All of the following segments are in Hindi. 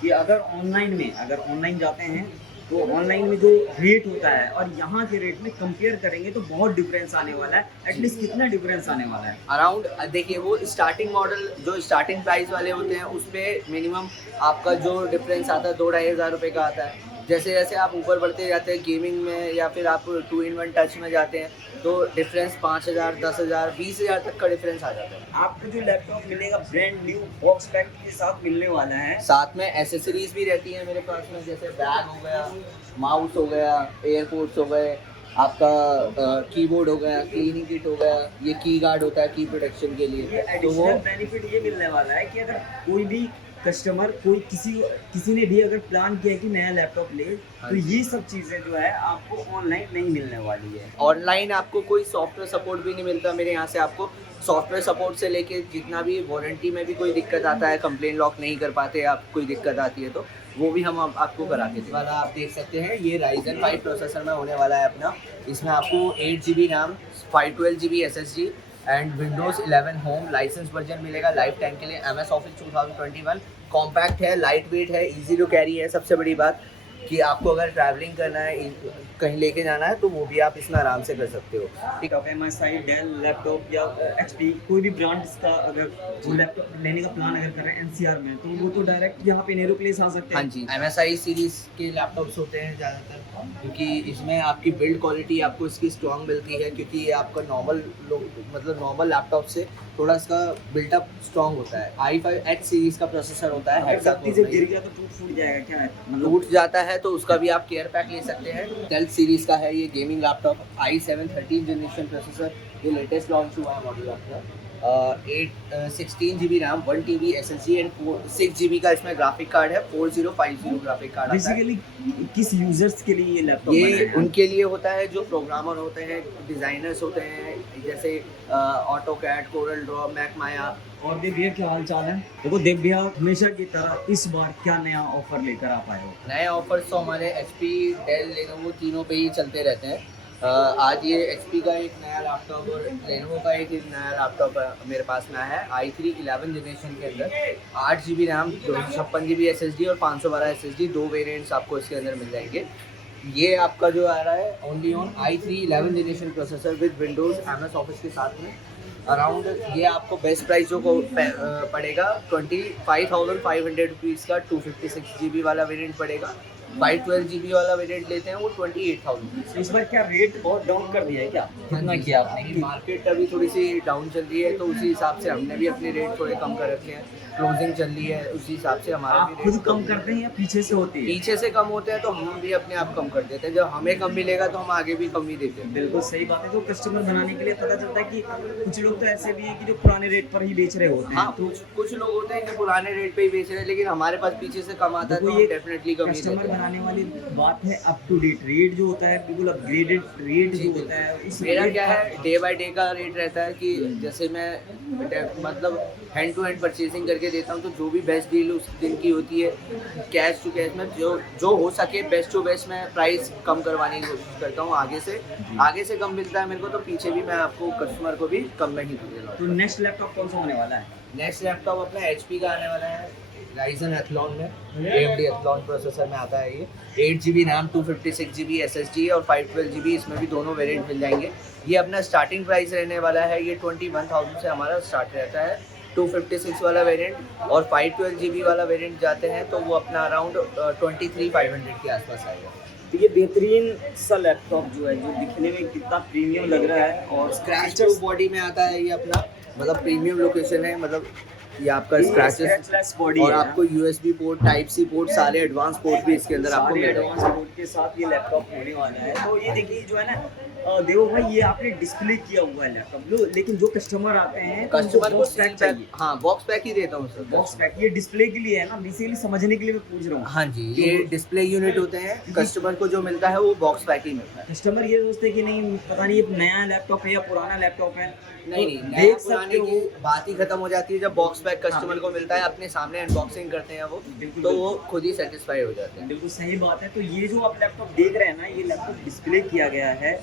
कि अगर ऑनलाइन जाते हैं तो ऑनलाइन में जो रेट होता है और यहाँ के रेट में कंपेयर करेंगे तो बहुत डिफरेंस आने वाला है। जी। एटलीस्ट कितना डिफरेंस आने वाला है? अराउंड देखिए वो स्टार्टिंग मॉडल जो स्टार्टिंग प्राइस वाले होते हैं उस पे मिनिमम आपका जो डिफरेंस आता है 2-2,500 रुपये का आता है। जैसे जैसे आप ऊपर बढ़ते जाते हैं गेमिंग में या फिर आप 2 in 1 टच में जाते हैं तो डिफरेंस 5,000, 10,000, 20,000 तक का डिफरेंस आ जाता है। आपको जो लैपटॉप मिलेगा ब्रांड न्यू बॉक्स पैक के साथ मिलने वाला है। साथ में एसेसरीज भी रहती हैं मेरे पास में, जैसे बैग हो गया, माउस हो गया, एयरपोर्ट्स हो गए, आपका कीबोर्ड हो गया, क्लीनिंग किट हो गया, ये की गार्ड होता है की प्रोटेक्शन के ये लिए। तो वो एडिशनल बेनिफिट ये मिलने वाला है कि अगर कोई भी कस्टमर कोई किसी ने भी अगर प्लान किया है कि नया लैपटॉप ले, हाँ तो जी। ये सब चीज़ें जो है आपको ऑनलाइन नहीं मिलने वाली है। ऑनलाइन आपको कोई सॉफ्टवेयर सपोर्ट भी नहीं मिलता मेरे यहाँ से। आपको सॉफ्टवेयर सपोर्ट से लेके जितना भी वारंटी में भी कोई दिक्कत आता है, कंप्लेन लॉक नहीं कर पाते, आप कोई दिक्कत आती है तो वो भी हम आपको करा के दें। वाला आप देख सकते हैं ये Ryzen 5 प्रोसेसर में होने वाला है अपना। इसमें आपको 8 GB RAM, 512 GB SSD and Windows 11 home licence version मिलेगा लाइफ टाइम के लिए। MS ऑफिस 2021 कॉम्पैक्ट है, लाइट वेट है, इजी टू कैरी है। सबसे बड़ी बात कि आपको अगर ट्रैवलिंग करना है, कहीं लेके जाना है तो वो भी आप इसमें आराम से कर सकते हो। ठीक है, MSI, डेल लैपटॉप या HP कोई भी ब्रांड्स का अगर वो लैपटॉप लेने का प्लान अगर कर रहे हैं NCR में, तो वो तो डायरेक्ट यहाँ पे नेहरू प्लेस आ सकते हाँ हैं। जी, MSI सीरीज़ के लैपटॉप्स होते हैं ज़्यादातर, क्योंकि इसमें आपकी बिल्ड क्वालिटी आपको इसकी स्ट्रॉन्ग मिलती है, क्योंकि ये आपका नॉर्मल लैपटॉप से थोड़ा इसका बिल्टअप स्ट्रॉन्ग होता है। i5H सीरीज़ का प्रोसेसर होता है। अगर गलती से गिर गया तो टूट फूट जाएगा क्या है? मतलब टूट जाता है तो उसका भी आप केयर पैक ले सकते हैं। डेल सीरीज़ का है ये gaming laptop, i7 13 generation processor, ये लेटेस्ट लॉन्च हुआ है मॉडल आपका। 16 GB RAM, 1 TB SSD and 6 GB का इसमें ग्राफिक कार्ड है। 4050 ग्राफिक कार्ड आता है। बेसिकली किस यूजर्स के लिए ये लैपटॉप बना ये है? उनके लिए होता है जो प्रोग्रामर होते हैं, डिज़ाइनर्स होते हैं, जैसे ऑटोकैड, कोरल ड्रॉ, मैक माया। और देव भैया क्या हाल चाल है? देखो देव भैया हमेशा की तरह इस बार क्या नया ऑफर लेकर आप आए हो? नए ऑफर्स तो हमारे HP, डेल, लेनोवो तीनों पे ही चलते रहते हैं। आज ये HP का एक नया लैपटॉप और लेनोवो का एक नया लैपटॉप मेरे पास में आया है। i3 11 जनरेशन के अंदर 8 GB रैम, 256 GB SSD और 512 SSD, 2 वेरिएंट्स आपको इसके अंदर मिल जाएंगे। ये आपका जो आ रहा है only on i3 11 generation processor with Windows MS office के साथ में। अराउंड ये आपको बेस्ट प्राइस जो पड़ेगा 25,500 रुपीज़ का। 256 GB वाला वेरिएंट पड़ेगा। 512 GB वाला वेरिएंट लेते हैं वो 28,000। इस बार क्या रेट बहुत डाउन कर दिया है क्या? कितना किया आपने? मार्केट अभी थोड़ी सी डाउन चल रही है तो उसी हिसाब से हमने भी अपने रेट थोड़े कम कर रखे हैं। क्लोजिंग चल रही है उसी हिसाब से हमारा आप भी खुद रेट कम करते हैं या पीछे से होती है? पीछे से कम होते हैं तो हम भी अपने आप कम कर देते हैं। जब हमें कम मिलेगा तो हम आगे भी कम ही देते हैं। बिल्कुल सही बात है। तो कस्टमर बनाने के लिए पता चलता है कि कुछ लोग तो ऐसे भी हैं कि जो पुराने रेट पर ही बेच रहे होते हैं। हाँ, तो कुछ लोग होते हैं कि पुराने रेट पे ही बेच रहे हैं, लेकिन हमारे पास पीछे से कम आता है तो देखो हम ये डेफिनेटली कम ही कस्टमर देते हैं। बनाने वाली बात है। अप टू डेट रेट जो होता है, बिल्कुल अपग्रेडेड रेट जी, जो होता है, उस मेरा रेट क्या का- है, डे बाय डे का रेट रहता है कि जैसे मैं मतलब हैंड टू हैंड परचेजिंग करके देता हूँ तो जो भी बेस्ट डील उस दिन की होती है, कैश टू कैश में जो हो सके बेस्ट टू बेस्ट मैं प्राइस कम करवाने की कोशिश करता हूँ। आगे से कम मिलता है मेरे को तो पीछे भी मैं आपको कस्टमर को भी कम में ही दे रहा तो हूँ। नेक्स्ट लैपटॉप कौन सा होने वाला है? नेक्स्ट लैपटॉप अपना HP का आने वाला है, Ryzen Athlon में, AMD Athlon प्रोसेसर में आता है ये। 8 GB रैम, 256 GB SSD और 512 GB, इसमें भी दोनों वेरिएंट मिल जाएंगे। ये अपना स्टार्टिंग प्राइस रहने वाला है, ये 21,000 से हमारा स्टार्ट रहता है। 256 वाला वेरिएंट और 512 GB वाला वेरिएंट जाते हैं तो वो अपना अराउंड 23,500 के आसपास आएगा। तो ये बेहतरीन सा लैपटॉप जो है, जो दिखने में कितना प्रीमियम लग रहा है और स्क्रैच प्रूफ बॉडी में आता है ये अपना, मतलब प्रीमियम लोकेशन है, मतलब ये आपका स्क्रैचेस स्क्रैचलेस बॉडी और है। आपको USB port, type C port, सारे एडवांस पोर्ट भी इसके अंदर आपको सारे मिल एडवांस जाएंगे। कोड के साथ ये लैपटॉप होने वाला है। तो ये देखिए जो है ना, देवो भाई ये आपने डिस्प्ले किया हुआ है लैपटॉप, लेकिन जो कस्टमर आते हैं तो उनको कस्टमर को बॉक्स पैक चाहिए। हाँ, बॉक्स पैक ही देता हूँ सर। बॉक्स पैक ये डिस्प्ले के लिए है ना, बेसिकली समझने के लिए मैं पूछ रहा हूँ। हाँ जी, ये डिस्प्ले यूनिट होते हैं। कस्टमर को जो मिलता है वो बॉक्स पैक ही मिलता है। कस्टमर ये सोचते हैं कि नहीं पता नहीं ये नया लैपटॉप है या पुराना लैपटॉप है। नहीं, तो नया देख पुराने सकते हो। की बात ही खत्म हो जाती है जब बॉक्स पैक कस्टमर को मिलता है, अपने सामने अनबॉक्सिंग करते हैं वो, बिल्कुल, तो वो खुद ही सेटिस्फाई हो जाते हैं। बिल्कुल सही बात है। तो ये जो आप लैपटॉप देख रहे हैं ना, ये लैपटॉप डिस्प्ले किया गया है।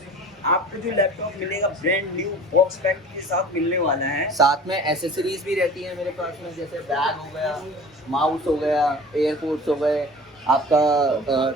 आपको जो लैपटॉप मिलेगा ब्रांड न्यू बॉक्स पैक के साथ मिलने वाला है। साथ में एसेसरीज भी रहती हैं मेरे पास में, जैसे बैग हो गया, माउस हो गया, एयरपोर्ट्स हो गए, आपका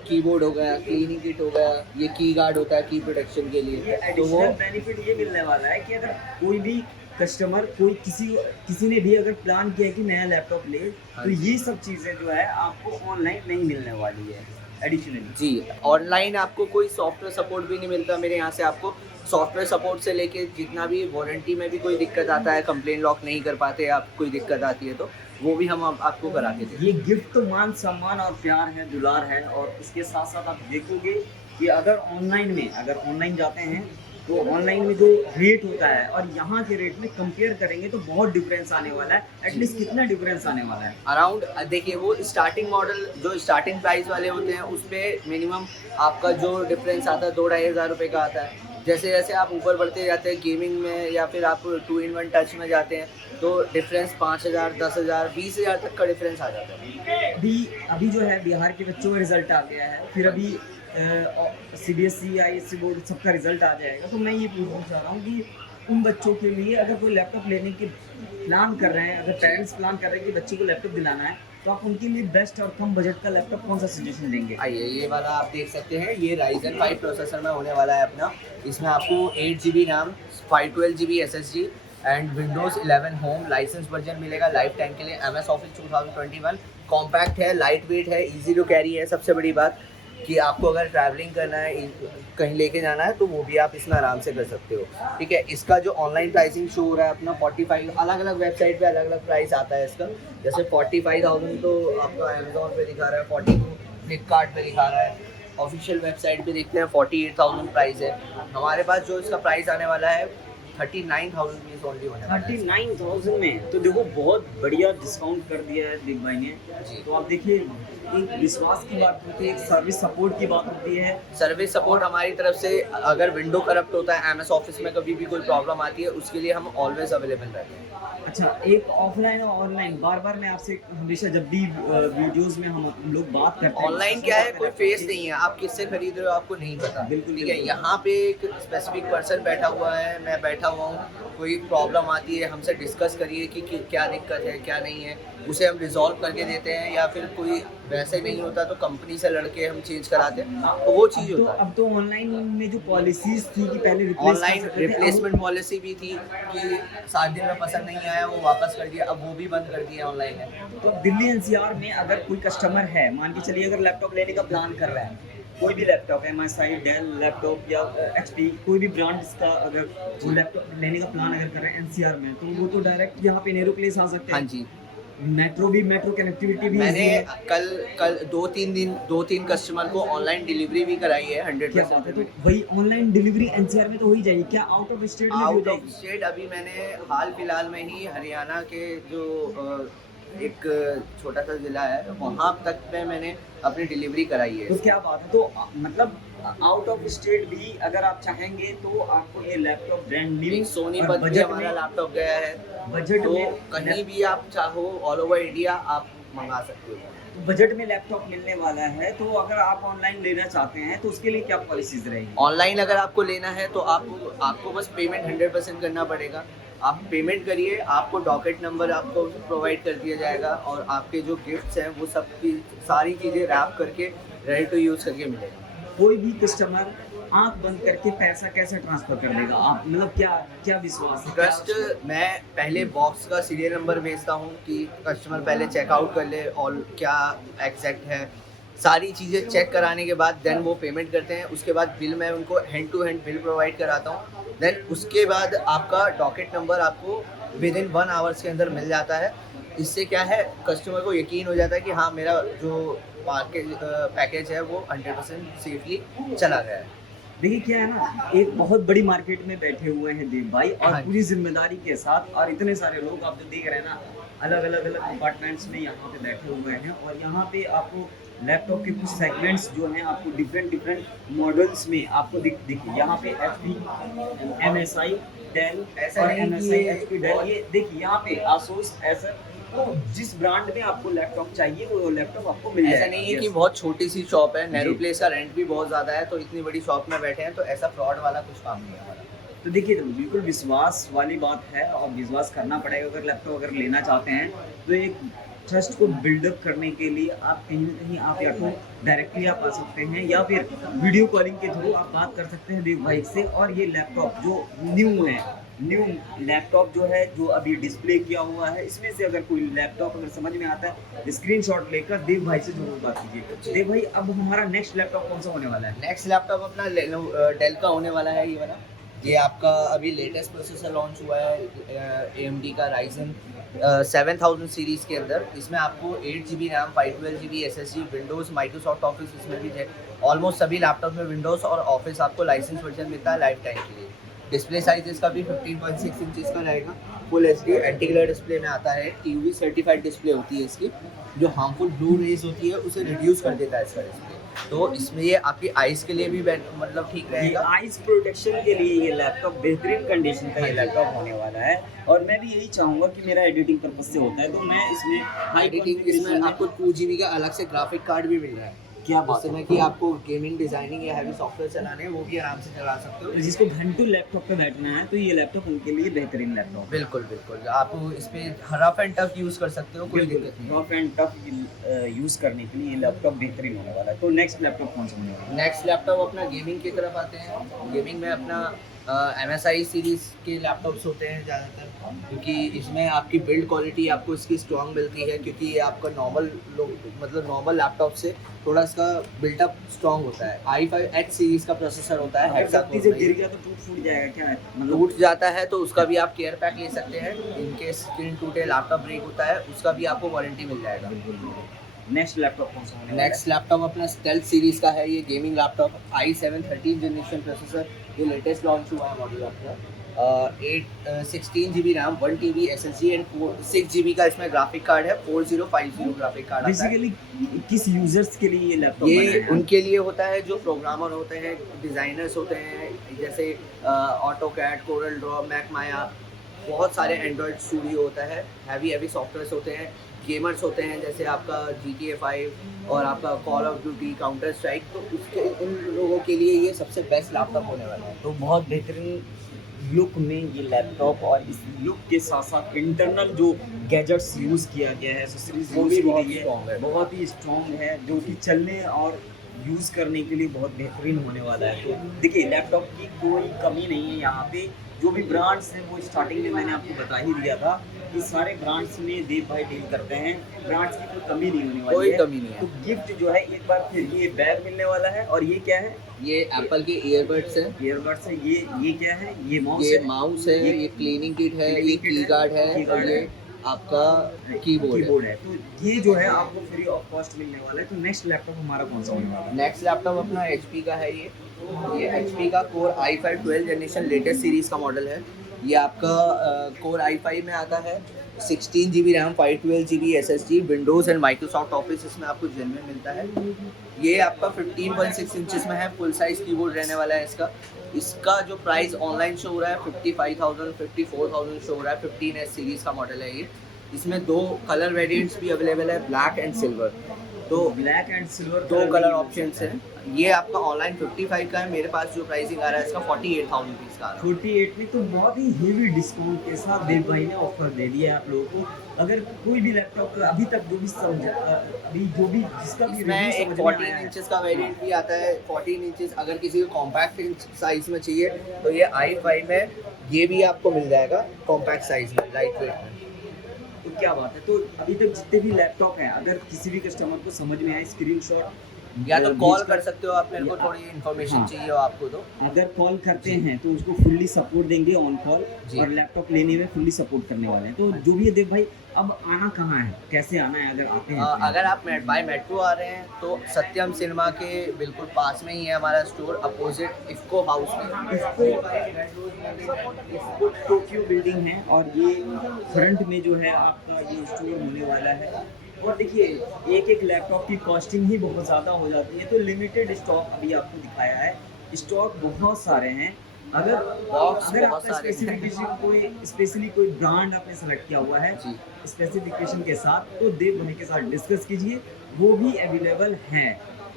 कीबोर्ड हो गया, क्लीनिंग किट हो गया, ये की गार्ड होता है की प्रोटेक्शन के ये लिए। तो एडिशनल वो बेनिफिट ये मिलने वाला है कि अगर कोई भी कस्टमर कोई किसी ने भी अगर प्लान किया कि नया लैपटॉप ले, हाँ तो जी। ये सब चीज़ें जो है आपको ऑनलाइन नहीं मिलने वाली है एडिशनली। जी, ऑनलाइन आपको कोई सॉफ्टवेयर सपोर्ट भी नहीं मिलता मेरे यहाँ से। आपको सॉफ्टवेयर सपोर्ट से लेके जितना भी वारंटी में भी कोई दिक्कत आता है, कंप्लेन लॉक नहीं कर पाते आप, कोई दिक्कत आती है तो वो भी हम आपको करा के देते हैं। ये गिफ्ट तो मान सम्मान और प्यार है, दुलार है। और इसके साथ साथ आप देखोगे कि अगर ऑनलाइन जाते हैं तो ऑनलाइन में जो रेट होता है और यहाँ के रेट में कंपेयर करेंगे तो बहुत डिफरेंस आने वाला है। एटलीस्ट कितना डिफरेंस आने वाला है? अराउंड देखिए, वो स्टार्टिंग मॉडल जो स्टार्टिंग प्राइस वाले होते हैं उस पर मिनिमम आपका जो डिफरेंस आता है 2-2.5 हज़ार रुपये का आता है। जैसे जैसे आप ऊपर बढ़ते जाते हैं गेमिंग में या फिर आप 2-in-1 टच में जाते हैं तो डिफरेंस 5,000, 10,000, 20,000 तक का डिफरेंस आ जाता है। अभी जो है बिहार के बच्चों का रिजल्ट आ गया है, फिर अभी CBSE ISC बोर्ड सबका रिजल्ट आ जाएगा। तो मैं ये पूछना चाह रहा हूँ कि उन बच्चों के लिए अगर कोई लैपटॉप लेने की प्लान कर रहे हैं, अगर पेरेंट्स प्लान कर रहे हैं कि बच्चे को लैपटॉप दिलाना है, तो आप उनके लिए बेस्ट और कम बजट का लैपटॉप कौन सा सजेशन देंगे? आइए, ये वाला आप देख सकते हैं, ये Ryzen 5 प्रोसेसर में होने वाला है अपना। इसमें आपको 8 GB RAM, 512 GB SSD and Windows 11 home licence version मिलेगा लाइफ टाइम के लिए। MS Office 2021 कॉम्पैक्ट है, लाइट वेट है, इजी टू कैरी है। सबसे बड़ी बात कि आपको अगर ट्रैवलिंग करना है, कहीं लेके जाना है तो वो भी आप इसमें आराम से कर सकते हो। ठीक है, इसका जो ऑनलाइन प्राइसिंग शो हो रहा है अपना 45, अलग अलग वेबसाइट पे अलग अलग प्राइस आता है इसका। जैसे 45,000 तो आपका अमेजोन पे दिखा रहा है, 42 फ्लिपकार्ट पे दिखा रहा है, ऑफिशियल वेबसाइट पे देखते हैं 48,000 प्राइस है। हमारे पास जो इसका प्राइस आने वाला है 39,000 रुपीज़ ओनली होने वाला है। 39,000 में तो देखो बहुत बढ़िया डिस्काउंट कर दिया है दिग भाई ने। जी। तो आप देखिए, एक विश्वास की बात होती है, एक सर्विस सपोर्ट की बात होती है। सर्विस सपोर्ट हमारी तरफ से, अगर विंडो करप्ट होता है, MS ऑफिस में कभी भी कोई प्रॉब्लम आती है, उसके लिए हम ऑलवेज अवेलेबल रहते हैं। अच्छा, एक ऑफलाइन और ऑनलाइन, बार बार मैं आपसे हमेशा जब भी वीडियोस में हम लोग बात करते हैं, ऑनलाइन क्या है, कोई फेस नहीं है, आप किससे खरीद रहे हो आपको नहीं पता। बिल्कुल, ठीक है, बिल्कुल। यहाँ पे एक स्पेसिफिक पर्सन बैठा हुआ है, मैं बैठा हुआ हूँ, कोई प्रॉब्लम आती है हमसे डिस्कस करिए कि क्या दिक्कत है क्या नहीं है, उसे हम रिजॉल्व करके देते हैं। या फिर कोई वैसे नहीं होता तो कंपनी से लड़के हम चेंज कराते हैं, तो वो चीज़ होता है। अब तो ऑनलाइन में जो पॉलिसीज थी कि पहले ऑनलाइन रिप्लेसमेंट पॉलिसी भी थी कि 7 दिन में पसंद नहीं आया वो वापस कर दिया, अब वो भी बंद कर दिया ऑनलाइन है। तो दिल्ली NCR में अगर कोई कस्टमर है, मान के चलिए अगर लैपटॉप लेने का प्लान कर रहा है, कोई भी लैपटॉप, MSI, डेल लैपटॉप या HP, कोई भी ब्रांड का अगर वो लैपटॉप लेने का प्लान अगर कर रहे हैं NCR में, तो वो तो डायरेक्ट यहाँ पे नेहरू प्लेस आ सकते हाँ हैं। जी, मेट्रो कनेक्टिविटी भी मैंने easy है। कल 2-3 कस्टमर को ऑनलाइन डिलीवरी भी कराई है क्या बात है, 100%। तो वही ऑनलाइन डिलीवरी NCR में तो हो ही जाएगी क्या? आउट ऑफ स्टेट में भी हो आउट ऑफ जाएगी? स्टेट अभी मैंने हाल फिलहाल में ही हरियाणा के जो एक छोटा सा ज़िला है वहाँ तक में मैंने अपनी डिलीवरी कराई है। तो क्या बात है, तो मतलब आउट ऑफ स्टेट भी अगर आप चाहेंगे तो आपको ये लैपटॉप ब्रांड न्यू एक सोनीपत और भी बजट हमारा में, लैपटॉप गया है, बजट तो में कहीं भी आप चाहो ऑल ओवर इंडिया आप मंगा सकते हो। बजट में लैपटॉप मिलने वाला है। तो अगर आप ऑनलाइन लेना चाहते हैं तो उसके लिए क्या पॉलिसीज रहेगी? ऑनलाइन अगर आपको लेना है तो आपको बस पेमेंट 100% करना पड़ेगा। आप पेमेंट करिए, आपको डॉकेट नंबर आपको प्रोवाइड कर दिया जाएगा और आपके जो गिफ्ट्स हैं वो सब की सारी चीज़ें रैप करके रेडी टू यूज़ करके मिलेगा। कोई भी कस्टमर आंख बंद करके पैसा कैसे ट्रांसफर कर देगा? आप मतलब क्या विश्वास है? ट्रस्ट, मैं पहले बॉक्स का सीरियल नंबर भेजता हूँ कि कस्टमर पहले चेकआउट कर ले और क्या एग्जैक्ट है, सारी चीज़ें चेक कराने के बाद देन वो पेमेंट करते हैं। उसके बाद बिल मैं उनको hand to hand bill provide कराता हूँ। देन उसके बाद आपका डॉकेट नंबर आपको विद इन 1 आवर्स के अंदर मिल जाता है। इससे क्या है, कस्टमर को यकीन हो जाता है कि हाँ मेरा जो पैकेज है वो 100% सेफली चला गया है। देखिए क्या है ना, एक बहुत बड़ी मार्केट में बैठे हुए हैं देव भाई, और हाँ। पूरी जिम्मेदारी के साथ, और इतने सारे लोग आप जो देख रहे हैं ना, अलग अलग डिपार्टमेंट्स में यहाँ पे बैठे हुए हैं। और यहाँ पे आपको लैपटॉप के कुछ सेगमेंट्स जो हैं आपको डिफरेंट मॉडल्स में आपको देखिए यहाँ पे HP, MSI, डेल ऐसा और नहीं MSI, कि HP, डेल, ये देखिए यहाँ पे आसूस, एसर तो जिस ब्रांड में आपको लैपटॉप चाहिए वो लैपटॉप आपको मिल ऐसा जाएगा। नहीं है कि Yes. बहुत छोटी सी शॉप है, नेहरू जी। प्लेस का रेंट भी बहुत ज़्यादा है, तो इतनी बड़ी शॉप में बैठे हैं, तो ऐसा फ्रॉड वाला कुछ काम नहीं है हमारा। तो देखिए तो बिल्कुल विश्वास वाली बात है और विश्वास करना पड़ेगा अगर लैपटॉप अगर लेना चाहते हैं तो एक ट्रस्ट को बिल्डअप करने के लिए आप कहीं ना कहीं आप या तो डायरेक्टली आप आ सकते हैं या फिर वीडियो कॉलिंग के थ्रू आप बात कर सकते हैं देव भाई से। और ये लैपटॉप जो न्यू लैपटॉप जो है जो अभी डिस्प्ले किया हुआ है इसमें से अगर कोई लैपटॉप अगर समझ में आता है स्क्रीनशॉट लेकर देव भाई से जरूर बात कीजिए। देव भाई अब हमारा नेक्स्ट लैपटॉप कौन सा होने वाला है? नेक्स्ट लैपटॉप अपना डेल का होने वाला है ये वाला। ये आपका अभी लेटेस्ट प्रोसेसर लॉन्च हुआ है AMD का Ryzen 7000 सीरीज़ के अंदर। इसमें आपको 8 GB RAM, 512 GB SSD, Windows, Microsoft office इसमें भी है। ऑलमोस्ट सभी लैपटॉप में विंडोज़ और ऑफिस आपको लाइसेंस वर्जन मिलता है लाइफ टाइम के लिए। डिस्प्ले साइज इसका भी 15.6 इंचज़ का रहेगा। Full HD anti glare display में आता है। TUV सर्टिफाइड डिस्प्ले होती है इसकी, जो हार्मफुल ब्लू रेज होती है उसे रिड्यूस कर देता है इसका डिस्प्ले। तो इसमें ये आपकी आइज़ के लिए भी मतलब ठीक रहेगा। आइज प्रोटेक्शन के लिए ये लैपटॉप बेहतरीन कंडीशन का ये लैपटॉप होने वाला है। और मैं भी यही चाहूंगा कि मेरा एडिटिंग पर्पज से होता है तो मैं इसमें हाई एडिटिंग इसमें आपको 2 GB का अलग से ग्राफिक कार्ड भी मिल रहा है। क्या बात जिसमें कि आपको गेमिंग, डिजाइनिंग या हैवी सॉफ्टवेयर चलाने हैं वो भी आराम से चला सकते हो। है जिसको घंटों लैपटॉप पे बैठना है तो ये लैपटॉप उनके लिए बेहतरीन लैपटॉप है। बिल्कुल बिल्कुल, आप इस पे रफ एंड टफ यूज़ कर सकते हो, कोई दिक्कत नहीं। रफ एंड टफ यूज करने के लिए ये लैपटॉप बेहतरीन होने वाला है। तो नेक्स्ट लैपटॉप कौन सा होने वाला है? नेक्स्ट लैपटॉप अपना गेमिंग की तरफ आते हैं। गेमिंग में अपना MSI सीरीज़ के लैपटॉप्स होते हैं ज़्यादातर, क्योंकि इसमें आपकी बिल्ड क्वालिटी आपको इसकी स्ट्रॉन्ग मिलती है, क्योंकि ये आपका नॉर्मल लैपटॉप से थोड़ा इसका बिल्टअप स्ट्रॉन्ग होता है। i5H सीरीज़ का प्रोसेसर होता है। अगर हेक्सा गलती से गिर गया तो टूट फूट जाएगा क्या है? मतलब टूट जाता है तो उसका भी आप केयर पैक ले सकते हैं। इनकेस स्क्रीन टूटे, लैपटॉप ब्रेक होता है, उसका भी आपको वारंटी मिल जाएगा। नेक्स्ट लैपटॉप कौन सा होने वाला है? नेक्स्ट लैपटॉप अपना स्टेल्थ सीरीज़ का है। ये gaming laptop i7 13 generation processor, ये लेटेस्ट लॉन्च हुआ है मॉडल अपना। 16 GB RAM, 1 TB SSD and 6 GB का इसमें ग्राफिक कार्ड है। 4050 ग्राफिक कार्ड आता है। बेसिकली किस यूजर्स के लिए ये लैपटॉप बनाया ये है? उनके लिए होता है जो प्रोग्रामर होते हैं, डिज़ाइनर्स होते हैं, जैसे ऑटोकैड, कोरल ड्रॉ, मैक माया, बहुत सारे एंड्रॉयड स्टूडियो होता है, हैवी सॉफ्टवेयर्स होते हैं, गेमर्स होते हैं जैसे आपका GTA 5 और आपका call of duty, counter strike, तो उसके उन लोगों के लिए ये सबसे बेस्ट लैपटॉप होने वाला है। तो बहुत बेहतरीन लुक में ये लैपटॉप और इस लुक के साथ साथ इंटरनल जो गैजेट्स यूज़ किया गया है, एक्सेसरीज वो यूज़ भी की बहुत गई strong है, है। बहुत ही स्ट्रॉन्ग है, जो कि चलने और यूज़ करने के लिए बहुत बेहतरीन होने वाला है। तो देखिए लैपटॉप की कोई कमी नहीं है यहाँ पे। जो भी ब्रांड्स हैं वो स्टार्टिंग में मैंने आपको बता ही दिया था कि सारे ब्रांड्स में देव भाई डील करते हैं, ब्रांड्स की कोई कमी नहीं होने वाली कोई है। कमी नहीं है। तो गिफ्ट जो है एक बार फिर ये बैग मिलने वाला है। और ये क्या है? ये एप्पल के ईयरबड्स हैं। ईयरबड्स है। ये क्या है? ये माउस ये है। माउस है, ये क्लीनिंग किट है, ये Cleaning kit की गार्ड है, key guard और ये है। आपका कीबोर्ड है। तो ये जो है आपको फ्री ऑफ कॉस्ट मिलने वाला है। तो नेक्स्ट लैपटॉप हमारा कौन सा होने वाला है? नेक्स्ट लैपटॉप अपना HP का है। ये HP का core i5 12 generation latest series का मॉडल है। ये आपका कोर i5 में आता है। 16 GB RAM, 512 GB SSD, Windows and Microsoft office इसमें आपको जेन्युइन मिलता है। ये आपका 15.6 इंचज़ में है, फुल साइज़ कीबोर्ड रहने वाला है इसका। इसका जो प्राइस ऑनलाइन शो हो रहा है 55,000, 54,000 शो हो रहा है। 15S सीरीज़ का मॉडल है ये। इसमें 2 कलर वेरिएंट्स भी अवेलेबल है, ब्लैक एंड सिल्वर। तो black and silver 2 colour options हैं। ये आपका ऑनलाइन 55 का है, मेरे पास जो प्राइसिंग आ रहा है इसका 48,000 रुपीज़ का आ रहा है। 48 में तो बहुत ही हेवी डिस्काउंट के साथ देव भाई ने ऑफर दे दिया है आप लोगों को। अगर कोई भी लैपटॉप का अभी तक जो भी समझा अभी जो भी जिसका भी इसमें review एक समझ में 14 आया है, इंचेस का वेरिएंट भी आता है। 14 इंचेस अगर किसी को कॉम्पैक्ट साइज में चाहिए तो ये i5 में ये भी आपको मिल जाएगा कॉम्पैक्ट साइज में, लाइट वेट में। तो क्या बात है। तो अभी तक जितने भी लैपटॉप हैं अगर किसी भी कस्टमर को समझ में आए स्क्रीनशॉट या तो कॉल कर सकते हो आप, मेरे को थोड़ी इन्फॉर्मेशन चाहिए हो आपको तो। अगर कॉल करते हैं तो उसको फुल्ली सपोर्ट देंगे ऑन कॉल जी। और लैपटॉप लेने में फुल्ली सपोर्ट करने वाले हैं। तो जो भी है देव भाई अब आना कहाँ है, कैसे आना है अगर आते हैं तो? अगर आप बाय मेट्रो आ रहे हैं तो सत्यम सिनेमा के बिल्कुल पास में ही है हमारा स्टोर, अपोजिट इफ्को हाउस में। इसको टोक्यो बिल्डिंग है और ये फ्रंट में जो है आपका ये स्टोर होने वाला है। और देखिए एक लैपटॉप की कॉस्टिंग ही बहुत ज़्यादा हो जाती है, तो लिमिटेड स्टॉक अभी आपको दिखाया है। स्टॉक बहुत सारे हैं अगर बॉक्स अगर बहुत आपका सारे हैं। स्पेसिफिकेशन कोई स्पेशली कोई ब्रांड आपने सेलेक्ट किया हुआ है जी स्पेसिफिकेशन के साथ, तो देव भाई के साथ डिस्कस कीजिए, वो भी अवेलेबल है,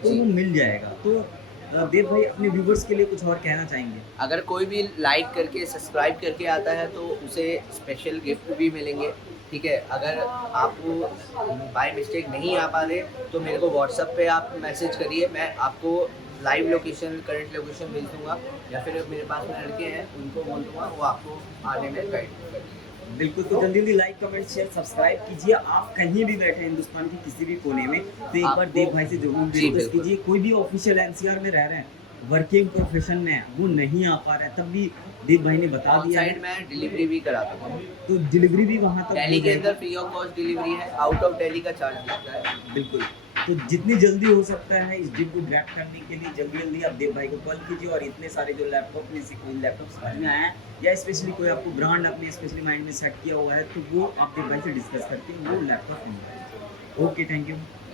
तो जी। वो मिल जाएगा। तो देव भाई अपने व्यूवर्स के लिए कुछ और कहना चाहेंगे? अगर कोई भी लाइक करके सब्सक्राइब करके आता है तो उसे स्पेशल गिफ्ट भी मिलेंगे, ठीक है। अगर आपको बाय मिस्टेक नहीं आ पा रहे तो मेरे को व्हाट्सएप पे आप मैसेज करिए, मैं आपको लाइव लोकेशन करंट लोकेशन भेज दूंगा, या फिर मेरे पास में लड़के हैं उनको बोल दूंगा, वो आपको आने में गाइड कर देंगे। बिल्कुल, तो जल्दी-जल्दी लाइक, कमेंट, शेयर, सब्सक्राइब कीजिए। आप कहीं भी बैठे हैं हिंदुस्तान के किसी भी कोने में, तो एक बार आपको देव भाई से ज़रूर जी डिस्कस बिल्कुल। कीजिए। कोई भी ऑफिशियल एनसीआर में रह रहे हैं, वर्किंग प्रोफेशन में है, वो नहीं आ पा रहा है, तब भी देव भाई ने बता ऑन दिया साइड है, मैं डिलीवरी भी कराता हूँ। तो डिलीवरी भी वहाँ तक दिल्ली हो के अंदर जाएगी। फ्री ऑफ कॉस्ट डिलीवरी है, आउट ऑफ दिल्ली का चार्ज लगता है। बिल्कुल, तो जितनी जल्दी हो सकता है इस डील को ग्रैब करने के लिए जल्दी-जल्दी आप देव भाई को कॉल कीजिए और इतने सारे जो लैपटॉप में से कोई लैपटॉप समझ में आया है या स्पेशली कोई आपको ब्रांड आपने स्पेशली माइंड में सेट किया हुआ है, तो वो आप देव भाई से डिस्कस करके वो लैपटॉप मिल जाएगा। Okay, thank you.